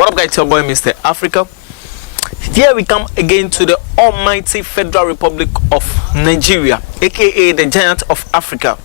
What up, guys? It's your boy, Mr. Africa. Here we come again to the almighty Federal Republic of Nigeria, aka the Giant of Africa.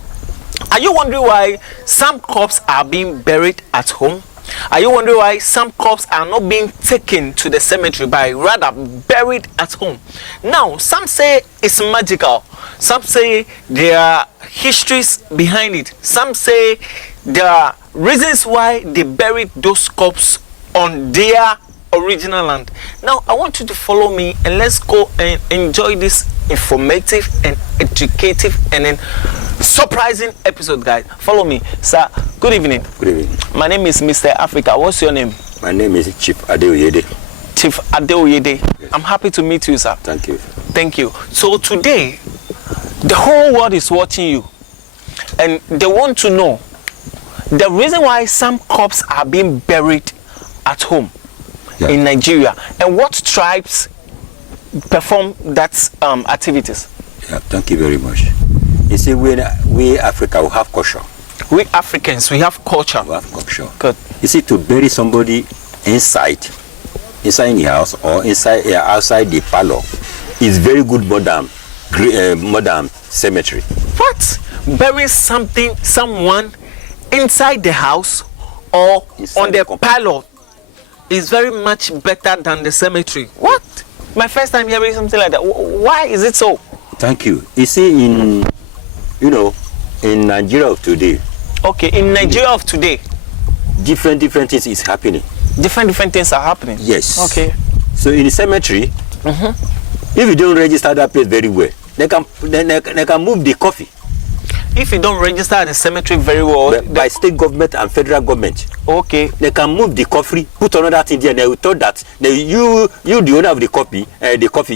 Are you wondering why some corpses are being buried at home? Are you wondering why some corpses are not being taken to the cemetery, but rather buried at home? Now, some say it's magical. Some say there are histories behind it. Some say there are reasons why they buried those corpses on their original land. Now, I want you to follow me and let's go and enjoy this informative and educative and then surprising episode, guys. Follow me. Sir, good evening. Good evening. My name is Mr. Africa. What's your name? My name is Chief Adeoyede. Chief Adeoyede. Yes. I'm happy to meet you, sir. Thank you. Thank you. So today, the whole world is watching you and they want to know the reason why some corpses are being buried at home in Nigeria and what tribes perform that activities. Yeah, thank you very much. You see, we Africa, we have culture. We Africans, we have culture. We have culture. Good. You see, to bury somebody inside the house or outside the parlor is very good modern cemetery. What? Bury someone inside the house or inside on the parlor is very much better than the cemetery. What? My first time hearing something like that. Why is it so? Thank you. You see, in Nigeria of today. Okay, in Nigeria of today, different things is happening. Different things are happening. Yes. Okay. So in the cemetery, if you don't register that place very well, they can move the coffee. If you don't register the cemetery very well, by state government and federal government, okay, they can move the coffee, put another thing there, and they will thought that you the owner of the coffee,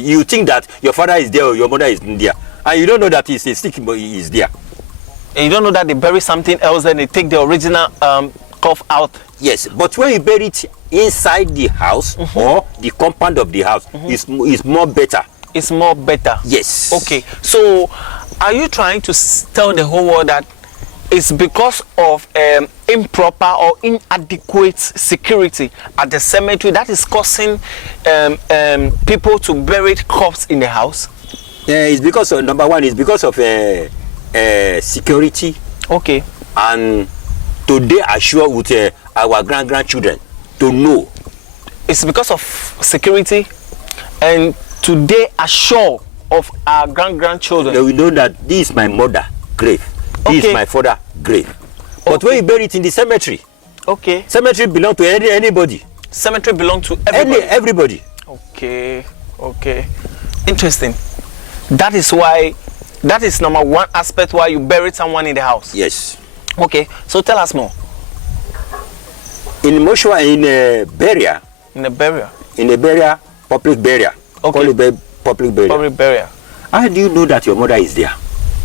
you think that your father is there or your mother is there, and you don't know that he's a sick, but he is there. And you don't know that they bury something else and they take the original cough out. Yes, but when you bury it inside the house or the compound of the house, it's more better. It's more better. Yes. Okay, so are you trying to tell the whole world that it's because of improper or inadequate security at the cemetery that is causing people to bury corpses in the house? It's because of, number one, it's because of security. Okay. And to they assure with our grandchildren to know. It's because of security and today assure of our grandchildren. They will know that this is my mother grave. This is my father grave. But when you bury it in the cemetery, cemetery belong to anybody. Cemetery belong to everybody. Everybody. Okay. Interesting. That is number one aspect why you buried someone in the house. Yes. Okay. So tell us more. In mortuary, in a burial. Public burial. Okay. Public burial. How do you know that your mother is there?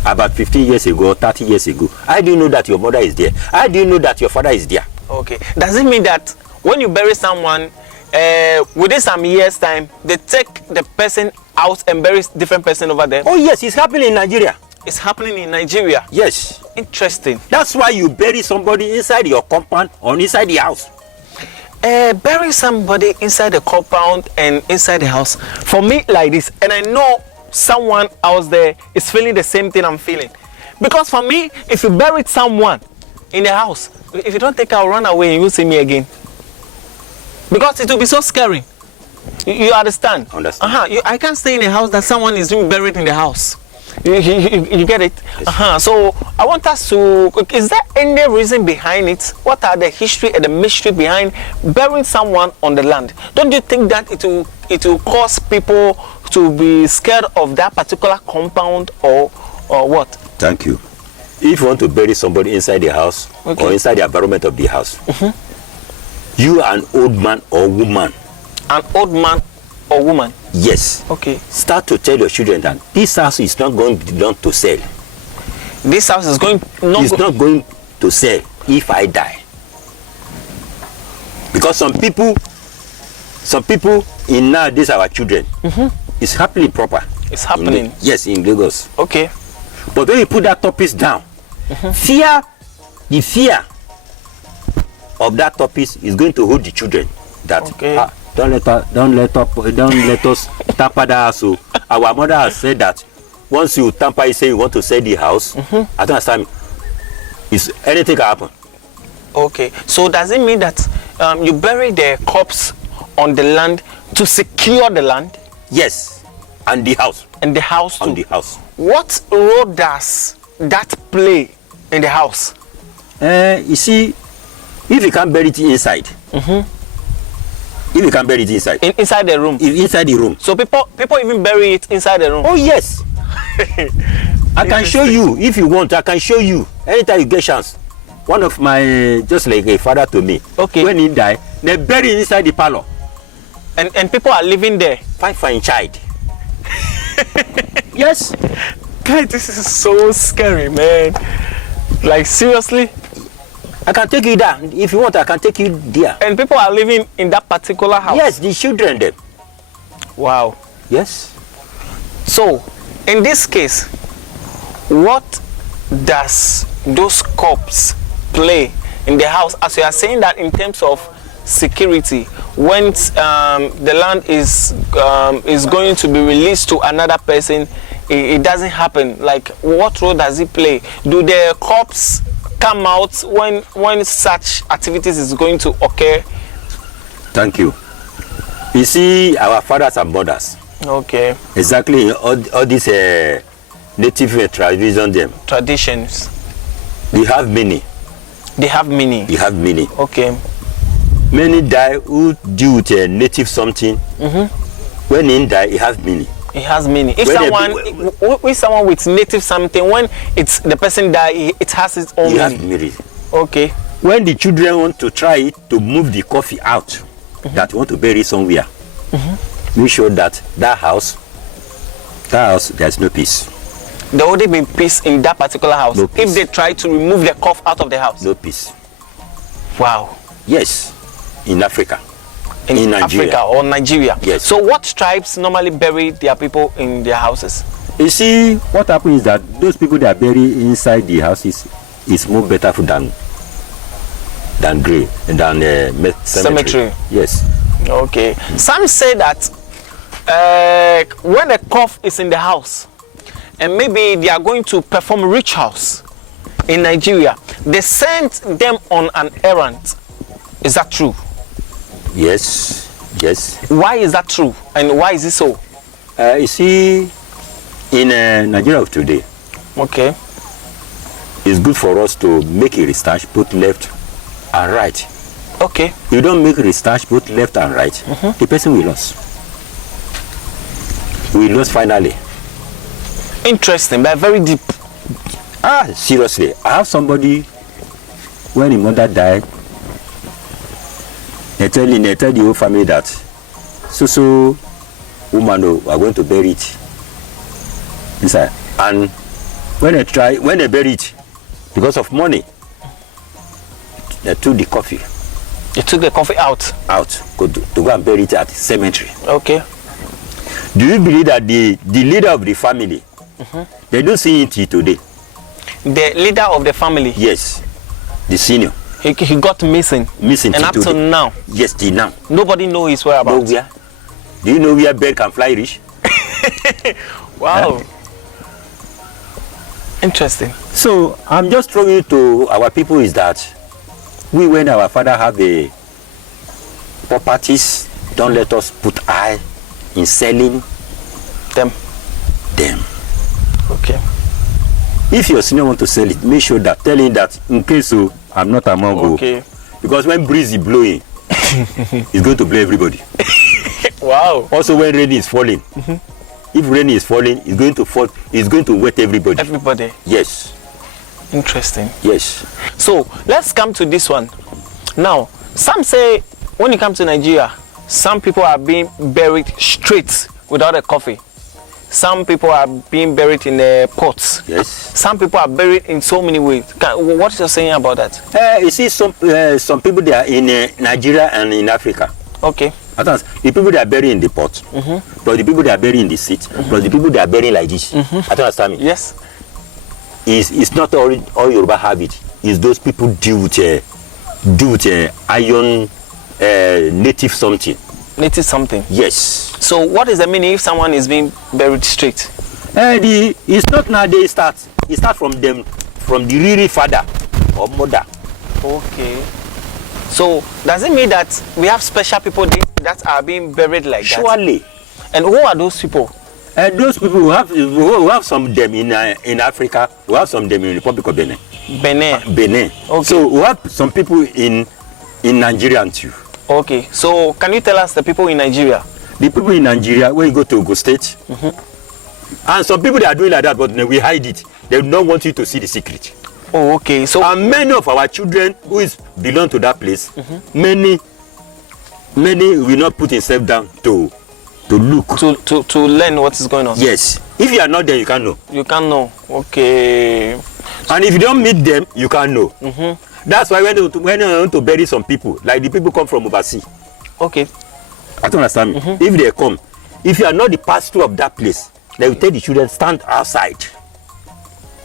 About 15 years ago, 30 years ago. How do you know that your mother is there? How do you know that your father is there? Okay. Does it mean that when you bury someone, within some years' time, they take the person out and bury different person over there? Oh yes, it's happening in Nigeria. It's happening in Nigeria? Yes. Interesting. That's why you bury somebody inside your compound or inside the house. Bury somebody inside the compound and inside the house, for me like this, and I know someone else there is feeling the same thing I'm feeling, because for me, if you buried someone in the house, if you don't take I'll run away and you will see me again, because it will be so scary. You understand? I can't stay in a house that someone is being buried in the house. You get it? Yes. So I want us to, is there any reason behind it? What are the history and the mystery behind burying someone on the land? Don't you think that it will cause people to be scared of that particular compound or what? Thank you. If you want to bury somebody inside the house or inside the environment of the house, you are an old man or woman. An old man or woman? Yes. Okay. Start to tell your children that this house is not going to be done to sell. This house is not going to sell if I die. Because some people in nowadays our children, it's happening proper. It's happening. In Lagos. Okay. But when you put that topic down, the fear of that topic is going to hold the children that Okay. don't let us tamper the house. So our mother has said that once you tamper, you say you want to sell the house. I don't understand. Is anything can happen? Okay. So does it mean that you bury the corpse on the land to secure the land? Yes, and the house. And the house too. And the house. What role does that play in the house? You see, if you can bury it inside. If you can bury it inside. Inside the room. Inside the room. So people even bury it inside the room. Oh yes. I can show you if you want. I can show you anytime you get chance. One of my just like a father to me. Okay. When he died, they bury him inside the parlor. And people are living there. Fine child. Yes. Guys, this is so scary, man. Like seriously. I can take you there. If you want, I can take you there. And people are living in that particular house. Yes, the children them. Wow. Yes. So, in this case, what does those corpses play in the house? As you are saying that in terms of security, when the land is going to be released to another person, it doesn't happen. Like, what role does it play? Do the corpses come out when such activities is going to occur? Thank you. You see, our fathers and mothers. Okay. Exactly. All these native Traditions. They have many. They have meaning. They have many. Okay. Many die who do with a native something. When he die, he has meaning. It has meaning. If someone with native something, when it's the person die, it has its own meaning. Has meaning. Okay. When the children want to try it to move the coffee out, that want to bury somewhere, make sure that house there's no peace. There would be peace in that particular house. No peace. If they try to remove the cough out of the house. No peace. Wow. Yes, in Africa. In Nigeria. Africa or Nigeria. Yes. So what tribes normally bury their people in their houses? You see, what happens is that those people that are buried inside the houses is more better than cemetery. Yes. Okay. Some say that when a cough is in the house, and maybe they are going to perform rituals in Nigeria, they send them on an errand. Is that true? Yes. Why is that true, and why is it so? You see, in Nigeria of today, okay, it's good for us to make a research, put left and right. Okay. You don't make research, put left and right, the person will lose. We lose finally. Interesting, but very deep. Seriously, I have somebody, when his mother died, they tell the whole family that so woman are going to bury it inside. And when they bury it, because of money, they took the coffee. They took the coffee out to go and bury it at the cemetery. Okay. Do you believe that the leader of the family, they don't see it today? The leader of the family? Yes, the senior. He got missing. And up to now? Yes, till now. Nobody knows his whereabouts? Nowhere. Do you know where bird can fly reach? Wow. Interesting. So I'm just throwing it to our people is that when our father have the properties, don't let us put eye in selling them. Okay. If your senior want to sell it, make sure that tell him that in case I'm not among you. Okay. Because when breeze is blowing, it's going to blow everybody. Wow. Also when rain is falling, if rain is falling, it's going to fall. It's going to wet everybody. Everybody. Yes. Interesting. Yes. So let's come to this one. Now, some say when you come to Nigeria, some people are being buried straight without a coffin. Some people are being buried in pots. Yes. Some people are buried in so many ways. What is you saying about that? You see, some people they are in Nigeria and in Africa. Okay. The people that are buried in the pot, but the people that are buried in the seat, but the people that are buried like this. I don't understand me. Yes. It's not all Yoruba have it. It's those people deal with iron native something. Native something. Yes. So what is the meaning if someone is being buried straight? It's not now they start. It starts from them, from the really father or mother. Okay. So does it mean that we have special people that are being buried like that? Surely. And who are those people? Those people who have some of them in Africa. We have some of them in the Republic of Benin. Benin. Okay. So we have some people in Nigeria too. Okay. So can you tell us the people in Nigeria? The people in Nigeria, when you go to Ogo State, and some people they are doing like that, but we hide it. They don't want you to see the secret. Oh, okay. So and many of our children who belong to that place, many will not put themselves down to look, to learn what is going on. Yes. If you are not there, you can't know. You can't know. Okay. And if you don't meet them, you can't know. That's why when you want to bury some people, like the people come from overseas. Okay. I don't understand me. If they come, if you are not the pastor of that place, they will tell the children, stand outside.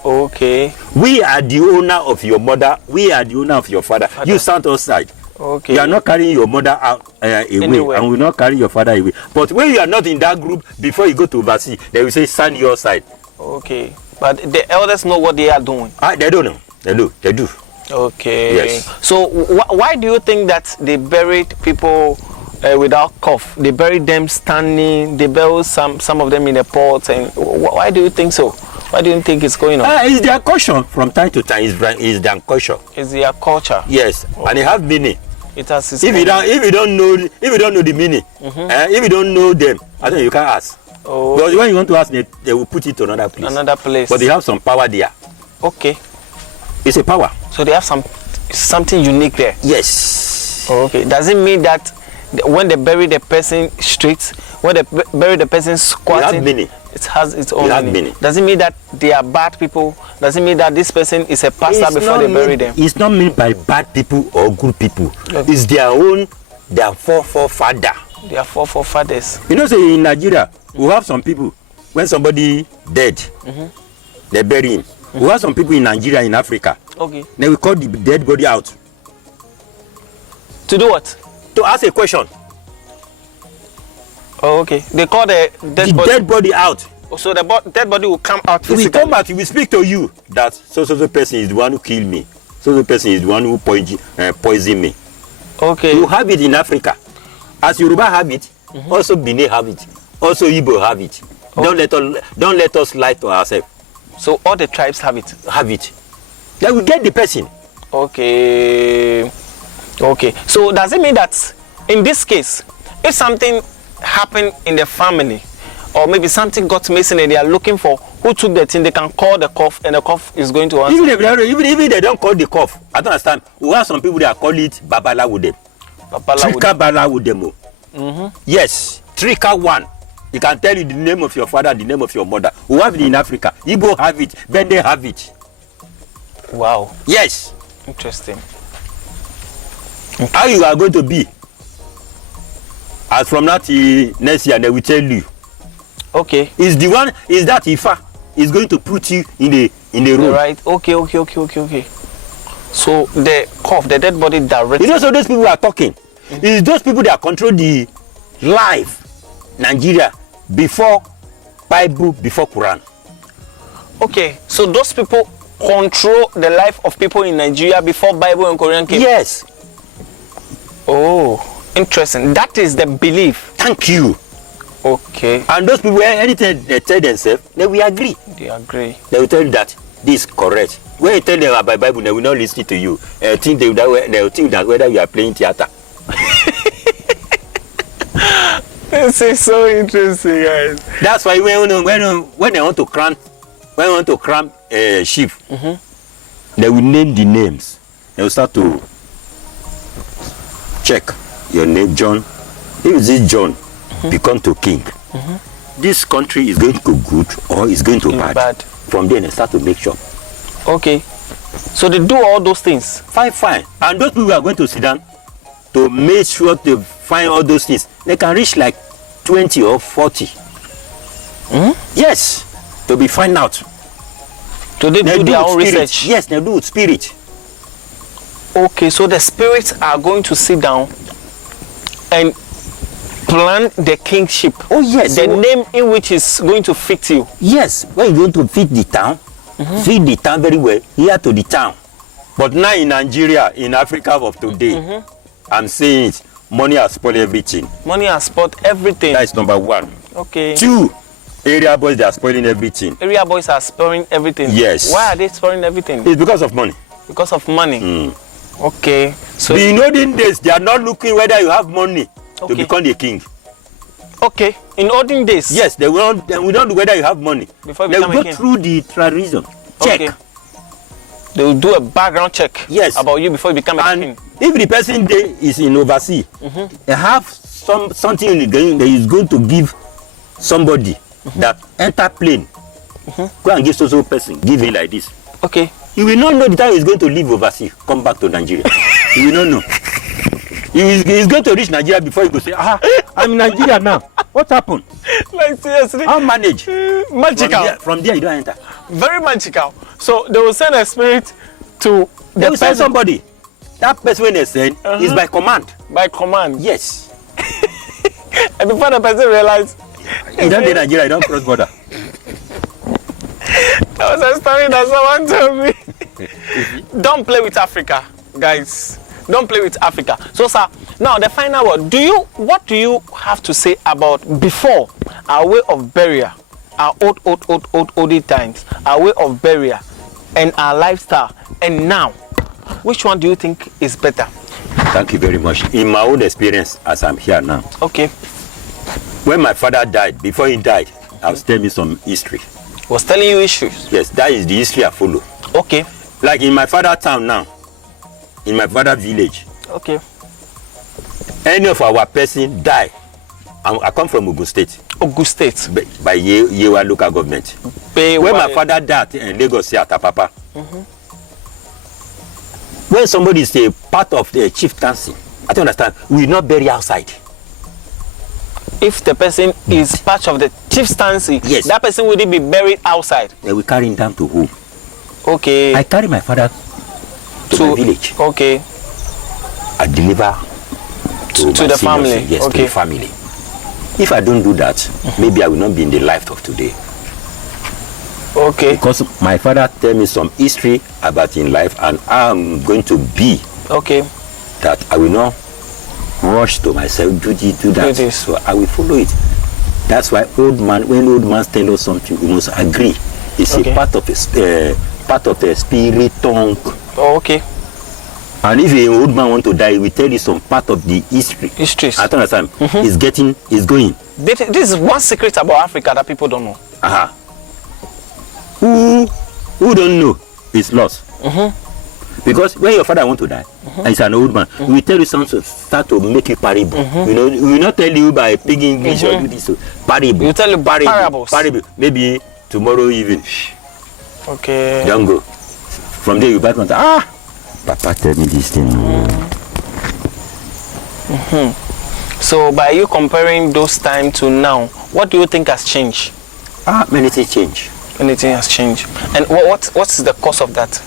Okay. We are the owner of your mother. We are the owner of your father. You stand outside. Okay. You are not carrying your mother out away, Anywhere. and will not carry your father away. But when you are not in that group, before you go to overseas, they will say, stand your side. Okay. But the elders know what they are doing. They don't know. They do. Okay. Yes. So why do you think that they buried people without cough? They buried them standing. They buried some of them in the pot. And why do you think so? Why do you think it's going on? It's their culture from time to time. It's their culture. It's their culture. Yes, and it has meaning. It has. If you don't know the meaning, if you don't know them, I think you can't ask. Oh. Because when you want to ask, they will put it to another place. Another place. But they have some power there. Okay. It's a power. So they have something unique there. Yes. Okay. Does it mean that when they bury the person straight, when they bury the person squatting, it has its own meaning? Does it mean that they are bad people? Does it mean that this person is a pastor before they bury them? It's not meant by bad people or good people. Okay. It's their forefather. Their forefathers. You know, say in Nigeria, we have some people, when somebody dead, they bury him. We have some people in Nigeria, in Africa. Okay. Then we call the dead body out. To do what? To ask a question. Oh, okay. They call the dead body out. So the dead body will come out physically. We come out, we speak to you that so person is the one who killed me. So person is the one who poisoned me. Okay. You have it in Africa. As Yoruba have it, also Benin have it. Also Igbo have it. Okay. Don't let us lie to ourselves. So all the tribes have it? Have it. Then we get the person. Okay. Okay. So does it mean that in this case, if something happened in the family, or maybe something got missing and they are looking for who took the thing, they can call the cough and the cough is going to answer? Even if they don't call the cough, I don't understand. We have some people that call it Babala with them. Trika Bala with them. Yes, Trika one. He can tell you the name of your father, the name of your mother. We have it in Africa. Igbo have it. Then they have it. Wow. Yes. Interesting. How you are going to be? As from that next year, they will tell you. Okay. Is that Ifa is going to put you in the room? Right. Okay. So the cough, the dead body directly. You know, so those people are talking. It's those people that control the life, Nigeria, before Bible, before Quran. Okay. So those people control the life of people in Nigeria before Bible and Quran came? Yes. Oh, interesting. That is the belief. Thank you. Okay. And those people, anything they tell themselves, they will agree. They agree. They will tell you that this is correct. When you tell them about Bible, they will not listen to you. They will think that whether you are playing theater. This is so interesting, guys. That's why when they want to cram sheep, they will name the names. They will start to check your name, John. If this John become to king, this country is going to go good or is going to bad. From there, they start to make sure. Okay. So they do all those things. Fine. And those people are going to sit down to make sure to find all those things. They can reach like 20 or 40. Yes. To be find out. So they do their own research. Yes, they do with spirit. Okay, so the spirits are going to sit down and plan the kingship. Oh yes. The name in which is going to fit you. Yes, when you're going to feed the town, feed the town very well, here to the town. But now in Nigeria, in Africa of today, I'm saying it, money has spoiled everything. Money has spoiled everything. That is number one. Okay. 2, area boys, they are spoiling everything. Area boys are spoiling everything. Yes. Why are they spoiling everything? It's because of money. Because of money. Okay. So in olden days, they are not looking whether you have money to become the king. Okay. In olden days. Yes, we don't do whether you have money. Before you they will become a go king. through the tradition. Check. Okay. They will do a background check. Yes. About you before you become a And king. if the person there is in overseas, they have something in the game that is going to give somebody that enter plane. Go and give so person, give it like this. Okay. You will not know the time he's going to leave overseas, come back to Nigeria. You will not know. He's going to reach Nigeria before he go say, I'm in Nigeria now. What happened? Like seriously. How manage? Magical. From there you don't enter. Very magical. So they will send a spirit to They will send somebody. That person when they send is by command. By command. Yes. And before the person realize, You don't do Nigeria, you don't cross border. that was a story that someone told me. Don't play with Africa, guys. Don't play with Africa. So, sir, now the final word. What do you have to say about before our way of burial, our old times, our way of burial, and our lifestyle, and now, which one do you think is better? Thank you very much. In my own experience, as I'm here now. Okay. When my father died, before he died, I was telling you some history. Was telling you issues. Yes, that is the history I follow. Okay. Like in my father town now, in my father village. Okay. Any of our person die. I come from Ogun State. Ogun State. By Yewa local government. When my father died in Lagos here at Apapa, when somebody is a part of the chieftaincy, I don't understand, we will not bury outside. If the person is part of the chieftaincy, yes, that person will be buried outside. They will carry him down to home. Okay. I carry my father to my village. Okay. I deliver to the family. Yes, okay. to the family. If I don't do that, maybe I will not be in the life of today. Okay. Because my father tell me some history about in life, and I'm going to be. Okay. That I will not rush to myself, do that. So I will follow it. That's why when old man tell us something, we must agree. It's a part of a spirit tongue. Oh, okay. And if an old man want to die, we tell you some part of the history. Histories. I don't understand. It's going. This is one secret about Africa that people don't know. Who don't know is lost. Because when your father want to die, and he's an old man, we tell you something, start to make you parable. You know, we will not tell you by pig English or do this. So, parable. We tell you parables. Parable. Maybe tomorrow evening. Okay. Don't go. From there you back on. Papa tell me this thing. So by you comparing those times to now, what do you think has changed? Many things change. Anything has changed. And what's the cause of that?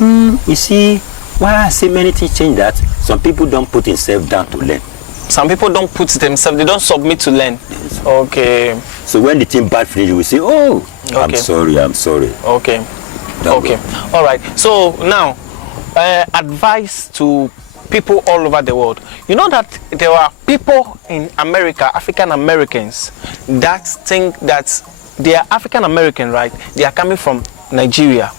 You see, why I say many things change that, some people don't put themselves down to learn. Some people don't put themselves, they don't submit to learn. Yes. Okay. So when the thing bad finish, we say, I'm sorry. Okay. All right. So now, advice to people all over the world. You know that there are people in America, African Americans, that think that they are African American, right? They are coming from Nigeria.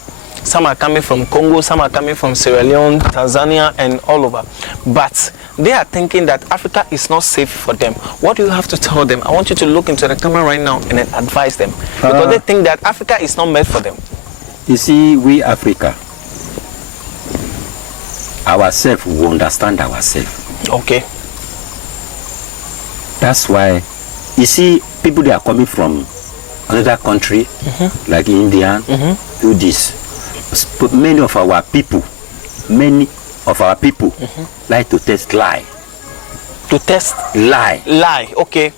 Some are coming from Congo, some are coming from Sierra Leone, Tanzania, and all over. But they are thinking that Africa is not safe for them. What do you have to tell them? I want you to look into the camera right now and then advise them. Because they think that Africa is not made for them. You see, we Africa, ourselves, we understand ourselves. Okay. That's why, you see, people that are coming from another country, like India, do this. But many of our people like to test lie. To test? Lie. Lie, okay.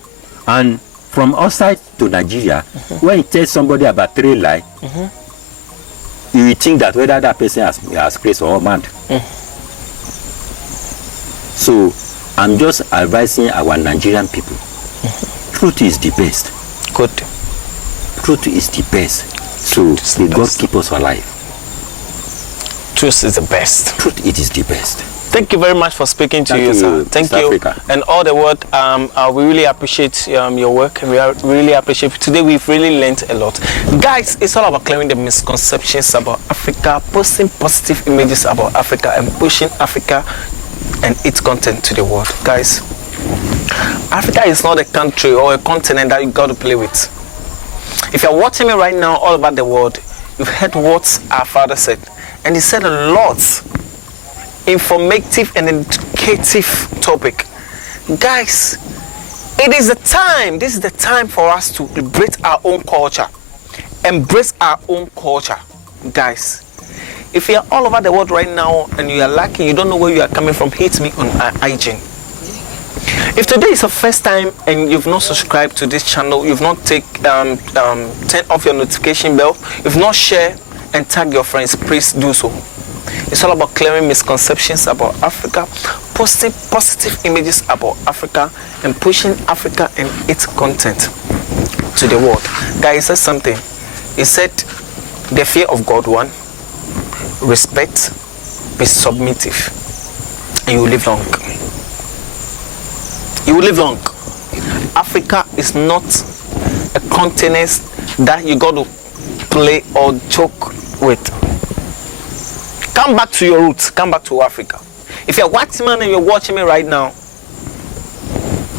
And from outside to Nigeria, when you tell somebody about 3 lies, you will think that whether that person has grace or mad. So I'm just advising our Nigerian people. Truth is the best. Good. Truth is the best. So may God keep us alive. Truth is the best. Truth, it is the best. Thank you very much for speaking to you, sir. Thank you. Africa. And all the world, we really appreciate your work. We really appreciate it. Today we've really learned a lot. Guys, it's all about clearing the misconceptions about Africa, posting positive images about Africa, and pushing Africa and its content to the world. Guys, Africa is not a country or a continent that you got to play with. If you're watching me right now all over the world, you've heard what our father said. And he said a lot. Informative and educative topic. Guys, it is the time. This is the time for us to embrace our own culture. Embrace our own culture. Guys, if you're all over the world right now and you are lacking, you don't know where you are coming from, hit me on IG. If today is the first time and you've not subscribed to this channel, you've not turned off your notification bell, you've not shared and tag your friends, please do so. It's all about clearing misconceptions about Africa, posting positive images about Africa, and pushing Africa and its content to the world. Guys, he said something. He said, the fear of God, one, respect, be submissive, and you will live long. You will live long. Africa is not a continent that you got to play or joke with. Come back to your roots. Come back to Africa. If you're watching me and you're watching me right now,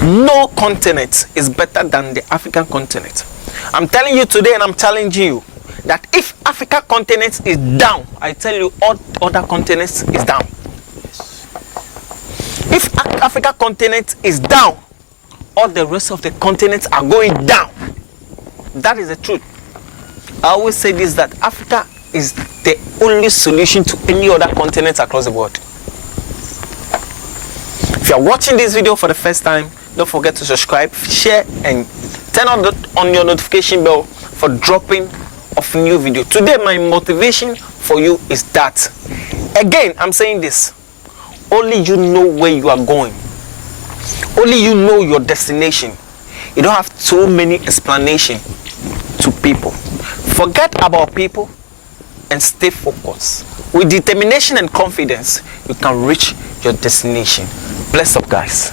no continent is better than the African continent. I'm telling you today, and I'm challenging you that if Africa continent is down, I tell you all other continents is down. If Africa continent is down, all the rest of the continents are going down. That is the truth. I always say this, that Africa is the only solution to any other continent across the world. If you are watching this video for the first time, don't forget to subscribe, share, and turn on your notification bell for dropping of new video. Today, my motivation for you is that, again, I'm saying this, only you know where you are going. Only you know your destination. You don't have too many explanations to people. Forget about people and stay focused. With determination and confidence, you can reach your destination. Bless up, guys.